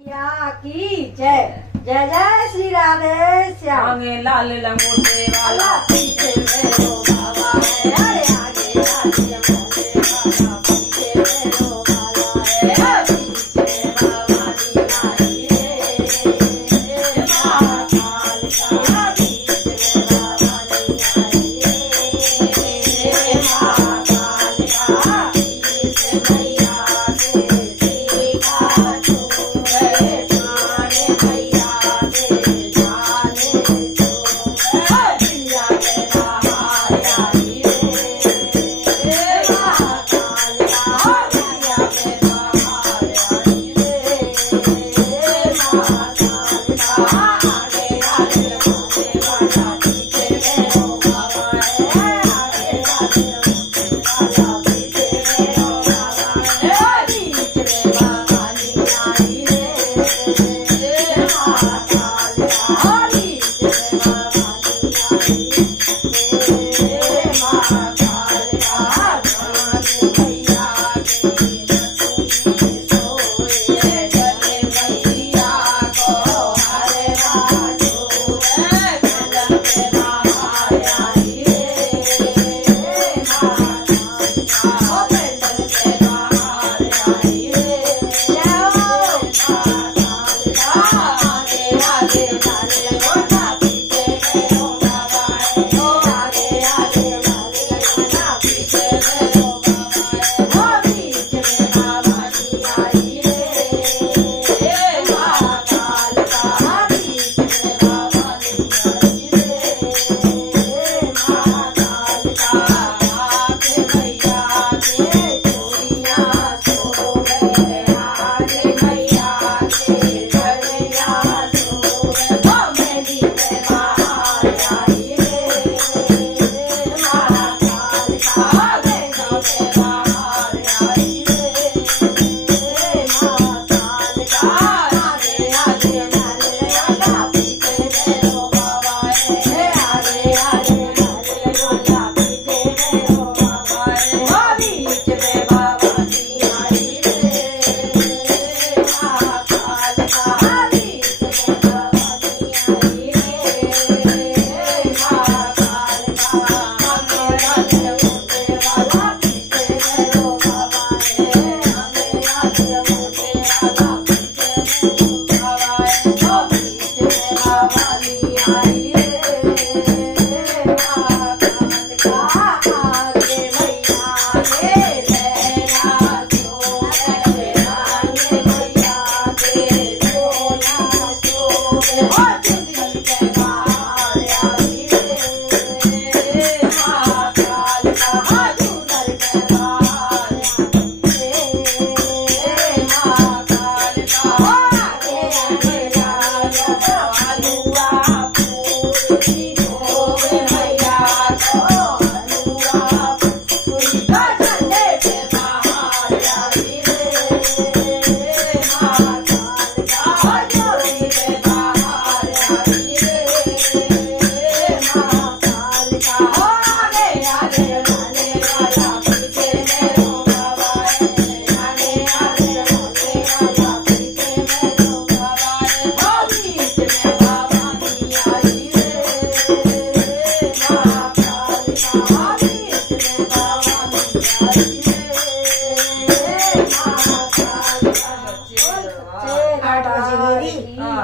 की जय जय जय श्री राधे श्याम। आगे लाल लंगोटे वाला पीछे मेरो बाबा है, अरे आगे आगे मोटे वाला पीछे मेरो बाबा है, पीछे बाबा की नारी रे, महाकाल का पीछे बाबा की नारी रे, महाकाल का पीछे मैया के सीखा